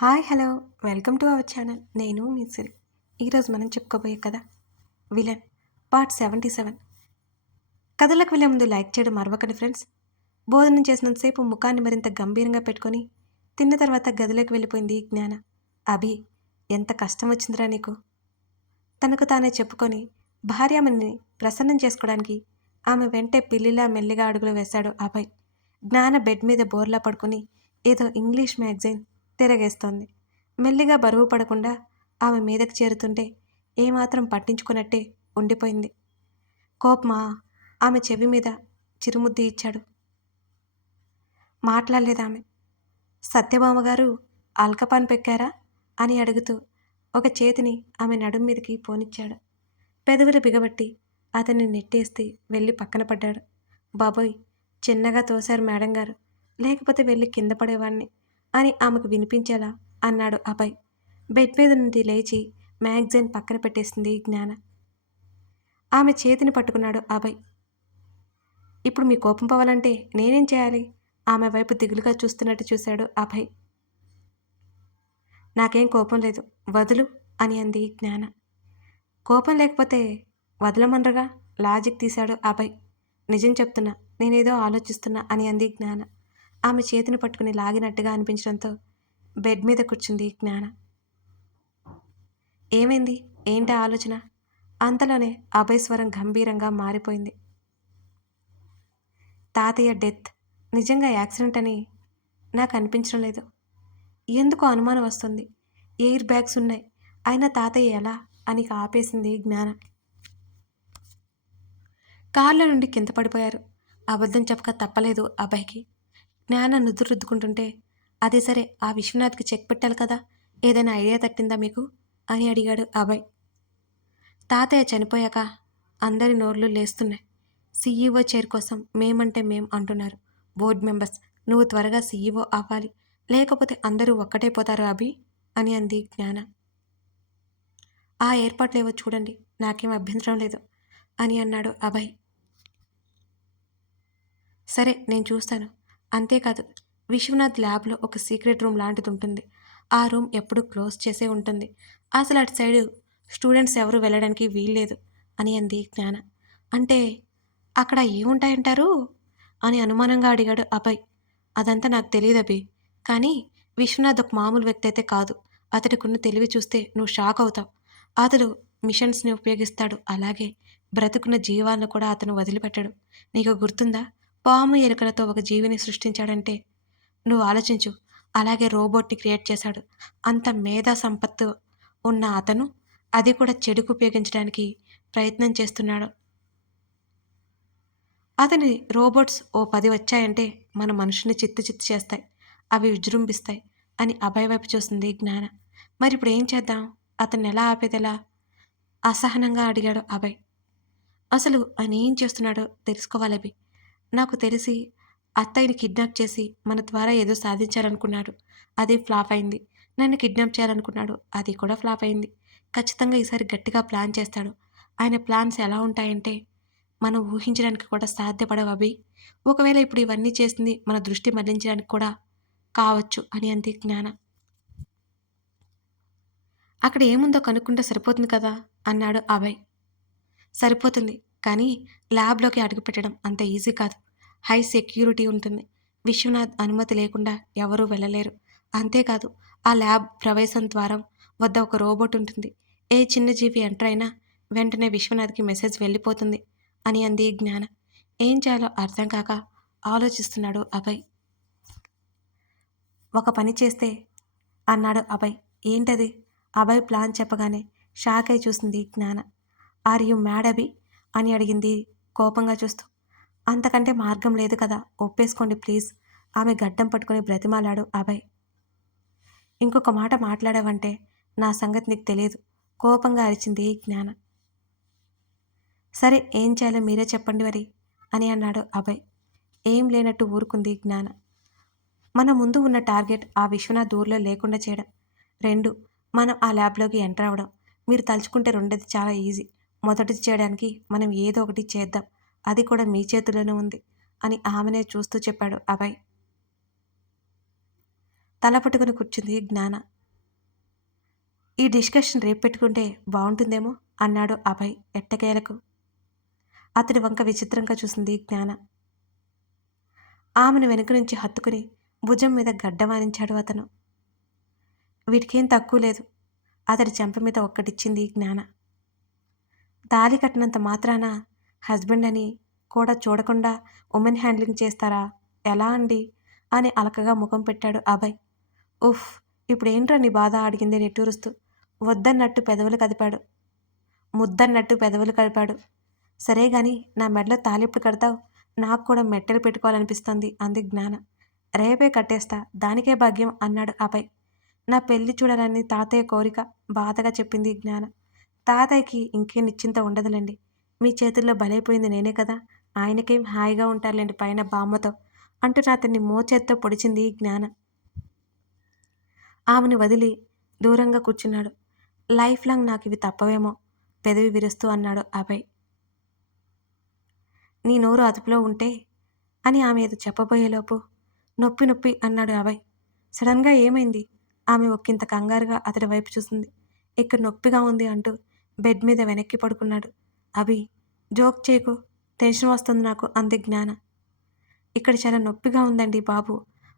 Hi hello welcome to our channel. నేను మీ సిరి. ఈరోజు మనం చెప్పుకోబోయే కథ విలన్ పార్ట్ 77. కథలకు వెళ్ళే ముందు లైక్ చేయడం మరవకండి ఫ్రెండ్స్. భోజనం చేసినంతసేపు ముఖాన్ని మరింత గంభీరంగా పెట్టుకొని తిన్న తర్వాత గదిలోకి వెళ్ళిపోయింది జ్ఞాన. అభి, ఎంత కష్టం వచ్చిందిరా నీకు? తనకు తానే చెప్పుకొని భార్యామణిని ప్రసన్నం చేసుకోవడానికి ఆమె వెంటే పిల్లిలా మెల్లిగా అడుగులు వేశాడు అభయ్. జ్ఞాన బెడ్ మీద బోర్లా పడుకుని ఏదో ఇంగ్లీష్ మ్యాగజైన్ తిరగేస్తోంది. మెల్లిగా బరువు పడకుండా ఆమె మీదకి చేరుతుంటే ఏమాత్రం పట్టించుకున్నట్టే ఉండిపోయింది. కోపమా? ఆమె చెవి మీద చిరుముద్ది ఇచ్చాడు. మాట్లాడలేదామె. సత్యభామగారు అల్కపాన్ పెక్కారా అని అడుగుతూ ఒక చేతిని ఆమె నడుం మీదకి పోనిచ్చాడు. పెదవులు బిగబట్టి అతన్ని నెట్టేస్తే వెళ్ళి పక్కన పడ్డాడు. బాబోయ్, చిన్నగా తోశారు మేడం గారు, లేకపోతే వెళ్ళి కింద పడేవాణ్ణి అని ఆమెకు వినిపించేలా అన్నాడు అభయ్. బెడ్ మీద నుండి లేచి మ్యాగజైన్ పక్కన పెట్టేసింది జ్ఞాన. ఆమె చేతిని పట్టుకున్నాడు అభయ్. ఇప్పుడు మీ కోపం పోవాలంటే నేనేం చేయాలి? ఆమె వైపు దిగులుగా చూస్తున్నట్టు చూశాడు అభయ్. నాకేం కోపం లేదు, వదులు అని అంది జ్ఞాన. కోపం లేకపోతే వదలమనరుగా? లాజిక్ తీశాడు అభయ్. నిజం చెప్తున్నా, నేనేదో ఆలోచిస్తున్నా అని అంది జ్ఞాన. ఆమె చేతిని పట్టుకుని లాగినట్టుగా అనిపించడంతో బెడ్ మీద కూర్చుంది జ్ఞాన. ఏమైంది? ఏంటి ఆలోచన? అంతలోనే అభయ్ స్వరం గంభీరంగా మారిపోయింది. తాతయ్య డెత్ నిజంగా యాక్సిడెంట్ అని నాకు అనిపించడం లేదు. ఎందుకో అనుమానం వస్తుంది. ఎయిర్ బ్యాగ్స్ ఉన్నాయి, అయినా తాతయ్య ఎలా అని ఆపేసింది జ్ఞాన. కార్ల నుండి కింద పడిపోయారు. అబద్ధం చెప్పక తప్పలేదు అభయ్కి. జ్ఞాన నుదురు రుద్దుకుంటుంటే, అదే సరే, ఆ విశ్వనాథ్కి చెక్ పెట్టాలి కదా, ఏదైనా ఐడియా తట్టిందా మీకు అని అడిగాడు అభయ్. తాతయ్య చనిపోయాక అందరి నోర్లు లేస్తున్నాయి. సీఈఓ చైర్ కోసం మేమంటే మేం అంటున్నారు బోర్డు మెంబర్స్. నువ్వు త్వరగా సీఈఓ అవ్వాలి, లేకపోతే అందరూ ఒక్కటే పోతారు అభి అని అంది జ్ఞాన. ఆ ఏర్పాట్లేవో చూడండి, నాకేం అభ్యంతరం లేదు అని అన్నాడు అభయ్. సరే, నేను చూస్తాను. అంతేకాదు, విశ్వనాథ్ ల్యాబ్లో ఒక సీక్రెట్ రూమ్ లాంటిది ఉంటుంది. ఆ రూమ్ ఎప్పుడూ క్లోజ్ చేసే ఉంటుంది. అసలు అటు సైడు స్టూడెంట్స్ ఎవరు వెళ్ళడానికి వీల్లేదు అని అంది జ్ఞాన. అంటే అక్కడ ఏముంటాయంటారు అని అనుమానంగా అడిగాడు అభయ్. అదంతా నాకు తెలియదు అభి, కానీ విశ్వనాథ్ ఒక మామూలు వ్యక్తి అయితే కాదు. అతడికున్న తెలివి చూస్తే నువ్వు షాక్ అవుతావు. అతడు మిషన్స్ని ఉపయోగిస్తాడు, అలాగే బ్రతుకున్న జీవాలను కూడా అతను వదిలిపెట్టాడు. నీకు గుర్తుందా, పాము ఎలుకలతో ఒక జీవిని సృష్టించాడంటే? నువ్వు ఆలోచించు. అలాగే రోబోట్ని క్రియేట్ చేశాడు. అంత మేధా సంపత్తు ఉన్న అతను అది కూడా చెడుకు ఉపయోగించడానికి ప్రయత్నం చేస్తున్నాడు. అతని రోబోట్స్ ఓ 10 వచ్చాయంటే మన మనుషుల్ని చిత్తు చిత్తు చేస్తాయి, అవి విజృంభిస్తాయి అని అభయ్ వైపు చూస్తుంది జ్ఞాన. మరి ఇప్పుడు ఏం చేద్దాం? అతన్ని ఎలా ఆపేదెలా? అసహనంగా అడిగాడు అభయ్. అసలు ఆయన ఏం చేస్తున్నాడో తెలుసుకోవాలి అభి. నాకు తెలిసి అత్తయ్యని కిడ్నాప్ చేసి మన ద్వారా ఏదో సాధించాలనుకున్నాడు, అది ఫ్లాప్ అయింది. నన్ను కిడ్నాప్ చేయాలనుకున్నాడు, అది కూడా ఫ్లాప్ అయింది. ఖచ్చితంగా ఈసారి గట్టిగా ప్లాన్ చేస్తాడు. ఆయన ప్లాన్స్ ఎలా ఉంటాయంటే మనం ఊహించడానికి కూడా సాధ్యపడవు అభి. ఒకవేళ ఇప్పుడు ఇవన్నీ చేసింది మన దృష్టి మళ్లించడానికి కూడా కావచ్చు అని అంది జ్ఞాన. అక్కడ ఏముందో కనుక్కుంటే సరిపోతుంది కదా అన్నాడు అభయ్. సరిపోతుంది, కానీ ల్యాబ్లోకి అడుగుపెట్టడం అంత ఈజీ కాదు. హై సెక్యూరిటీ ఉంటుంది. విశ్వనాథ్ అనుమతి లేకుండా ఎవరూ వెళ్ళలేరు. అంతేకాదు, ఆ ల్యాబ్ ప్రవేశం ద్వారం వద్ద ఒక రోబోట్ ఉంటుంది. ఏ చిన్న జీవి ఎంటర్ అయినా వెంటనే విశ్వనాథ్కి మెసేజ్ వెళ్ళిపోతుంది అని అంది జ్ఞాన. ఏం చేయాలో అర్థం కాక ఆలోచిస్తున్నాడు అభయ్. ఒక పని చేస్తే అన్నాడు అభయ్. ఏంటది? అభయ్ ప్లాన్ చెప్పగానే షాక్ అయి చూసింది జ్ఞాన. ఆర్ యు మ్యాడ్ అభి అని అడిగింది కోపంగా చూస్తూ. అంతకంటే మార్గం లేదు కదా, ఒప్పేసుకోండి ప్లీజ్. ఆమె గడ్డం పట్టుకుని బ్రతిమాలాడు అభయ్. ఇంకొక మాట మాట్లాడావంటే నా సంగతి నీకు తెలియదు, కోపంగా అరిచింది జ్ఞాన. సరే, ఏం చేయాలో మీరే చెప్పండి మరి అని అన్నాడు అభయ్. ఏం లేనట్టు ఊరుకుంది జ్ఞాన. మన ముందు ఉన్న టార్గెట్ ఆ విశ్వనాథ్ ఊర్లో లేకుండా చేయడం. 2, మనం ఆ ల్యాబ్లోకి ఎంటర్ అవ్వడం. మీరు తలుచుకుంటే రెండోది చాలా ఈజీ. మొదటిది చేయడానికి మనం ఏదో ఒకటి చేద్దాం, అది కూడా మీ చేతుల్లోనే ఉంది అని ఆమెనే చూస్తూ చెప్పాడు అభయ్. తల పట్టుకుని కూర్చుంది జ్ఞాన. ఈ డిస్కషన్ రేపు పెట్టుకుంటే బావుంటుందేమో అన్నాడు అభయ్ ఎట్టకేలకు. అతడి వంక విచిత్రంగా చూసింది జ్ఞాన. ఆమెను వెనుక నుంచి హత్తుకుని భుజం మీద గడ్డవానించాడు అతను. వీటికేం తక్కువ లేదు. అతడి చెంప మీద ఒక్కటిచ్చింది జ్ఞాన. తాళి కట్టినంత మాత్రాన హస్బెండ్ అని కూడా చూడకుండా ఉమెన్ హ్యాండ్లింగ్ చేస్తారా? ఎలా అండి అని అలకగా ముఖం పెట్టాడు అభయ్. ఉఫ్, ఇప్పుడేంట్రా నీ బాధ అడిగింది నిట్టూరుస్తూ. వద్దన్నట్టు పెదవులు కదిపాడు. ముద్దన్నట్టు పెదవులు కదిపాడు. సరే గాని నా మెడలో తాళెప్పుడు కడతావు? నాకు కూడా మెట్టెలు పెట్టుకోవాలనిపిస్తుంది అంది జ్ఞాన. రేపే కట్టేస్తా, దానికే భాగ్యం అన్నాడు అభయ్. నా పెళ్లి చూడాలని తాతయ్య కోరిక బాధగా చెప్పింది జ్ఞాన. తాతయ్యకి ఇంకేం నిశ్చింత ఉండదులేండి. మీ చేతుల్లో బలైపోయింది నేనే కదా, ఆయనకేం హాయిగా ఉంటారులేండి పైన బామ్మతో అంటూ అతన్ని మోచేత్తో పొడిచింది జ్ఞాన. ఆమెను వదిలి దూరంగా కూర్చున్నాడు. లైఫ్ లాంగ్ నాకు ఇవి తప్పవేమో పెదవి విరుస్తూ అన్నాడు అభయ్. నీ నోరు అదుపులో ఉంటే అని ఆమె ఏదో చెప్పబోయేలోపు నొప్పి నొప్పి అన్నాడు అభయ్. సడన్గా ఏమైంది? ఆమె ఒక్కింత కంగారుగా అతడి వైపు చూసింది. ఇక్కడ నొప్పిగా ఉంది అంటూ బెడ్ మీద వెనక్కి పడుకున్నాడు. అభి, జోక్ చేయకు, టెన్షన్ వస్తుంది నాకు అంది జ్ఞాన. ఇక్కడ చాలా నొప్పిగా ఉందండి బాబు.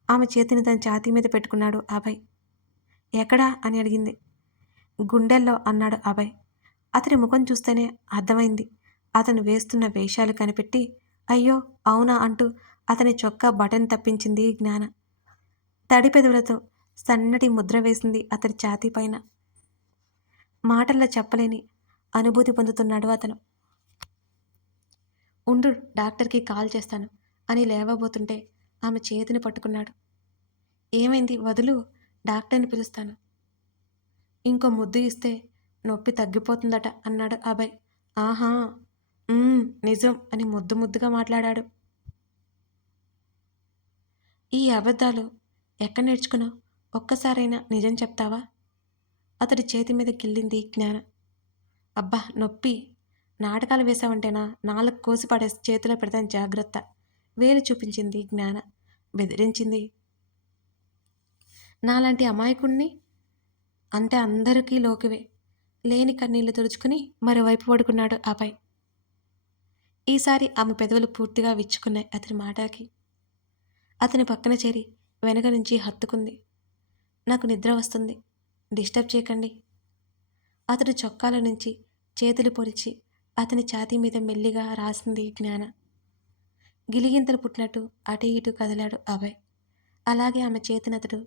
ఆమె చేతిని తన ఛాతీ మీద పెట్టుకున్నాడు అభయ్. ఎక్కడా అని అడిగింది. గుండెల్లో అన్నాడు అభయ్. అతని ముఖం చూస్తేనే అర్థమైంది. అతను వేస్తున్న వేషాలు కనిపెట్టి అయ్యో అవునా అంటూ అతని చొక్కా బటన్ తప్పించింది జ్ఞాన. తడి పెదవులతో సన్నటి ముద్ర వేసింది అతడి ఛాతీ పైన. మాటల్లో చెప్పలేని అనుభూతి పొందుతున్నాడు అతను. ఉండు, డాక్టర్కి కాల్ చేస్తాను అని లేవబోతుంటే ఆమె చేతిని పట్టుకున్నాడు. ఏమైంది? వదులు, డాక్టర్ని పిలుస్తాను. ఇంకో ముద్దు ఇస్తే నొప్పి తగ్గిపోతుందట అన్నాడు అభయ్. ఆహా, నిజం అని ముద్దు ముద్దుగా మాట్లాడాడు. ఈ అబద్ధాలు ఎక్కడ నేర్చుకున్నావు? ఒక్కసారైనా నిజం చెప్తావా? అతడి చేతి మీద గిల్లింది జ్ఞాన. అబ్బా నొప్పి, నాటకాలు వేశావంటేనా నాలుగు కోసి పడేసి చేతిలో పెడతాను జాగ్రత్త. వేలు చూపించింది జ్ఞాన. బెదిరించింది. నాలాంటి అమాయకుణ్ణి అంటే అందరికీ లోకువే. లేని కన్నీళ్లు తుడుచుకుని మరోవైపు పడుకున్నాడు అభయ్. ఈసారి ఆమె పెదవులు పూర్తిగా విచ్చుకున్నాయి అతని మాటకి. అతని పక్కన చేరి వెనక నుంచి హత్తుకుంది. నాకు నిద్ర వస్తుంది, డిస్టర్బ్ చేయకండి. అతడు చొక్కాల నుంచి చేతులు పొడిచి అతని ఛాతీ మీద మెల్లిగా రాసింది జ్ఞాన. గిలిగింతలు పుట్టినట్టు అటు ఇటు కదిలాడు అభయ్. అలాగే ఆమె చేతిని అతడు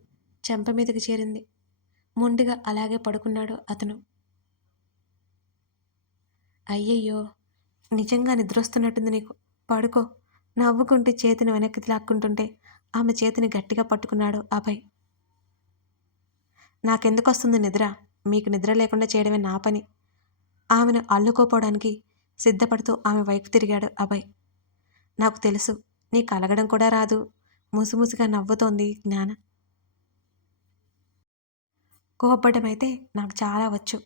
చెంప మీదకి చేరింది. మొండిగా అలాగే పడుకున్నాడు అతను. అయ్యయ్యో, నిజంగా నిద్రొస్తున్నట్టుంది నీకు, పడుకో నవ్వుకుంటూ చేతిని వెనక్కి లాక్కుంటుంటే ఆమె చేతిని గట్టిగా పట్టుకున్నాడు అభయ్. నాకెందుకు వస్తుంది నిద్ర? మీకు నిద్ర లేకుండా చేయడమే నా పని. ఆమెను అల్లుకోపోవడానికి సిద్ధపడుతూ ఆమె వైపు తిరిగాడు అభయ్. నాకు తెలుసు, నీకు అలగడం కూడా రాదు ముసిముసిగా నవ్వుతోంది జ్ఞాన. కోపడమైతే నాకు చాలా వచ్చు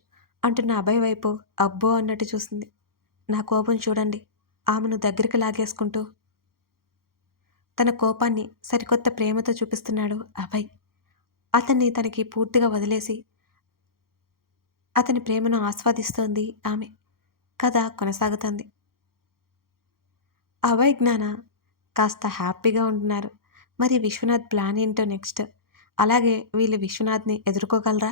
అంటున్న అభయ్ వైపు అబ్బో అన్నట్టు చూసింది. నా కోపం చూడండి ఆమెను దగ్గరికి లాగేసుకుంటూ తన కోపాన్ని సరికొత్త ప్రేమతో చూపిస్తున్నాడు అభయ్. అతన్ని తనకి పూర్తిగా వదిలేసి అతని ప్రేమను ఆస్వాదిస్తోంది ఆమె. కథ కొనసాగుతుంది. అభయ్ జ్ఞాన కాస్త హ్యాపీగా ఉంటున్నారు. మరి విశ్వనాథ్ ప్లాన్ ఏంటో నెక్స్ట్? అలాగే వీళ్ళు విశ్వనాథ్ని ఎదుర్కోగలరా?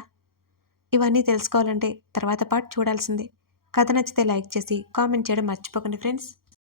ఇవన్నీ తెలుసుకోవాలంటే తర్వాత పార్ట్ చూడాల్సిందే. కథ నచ్చితే లైక్ చేసి కామెంట్ చేయడం మర్చిపోకండి ఫ్రెండ్స్.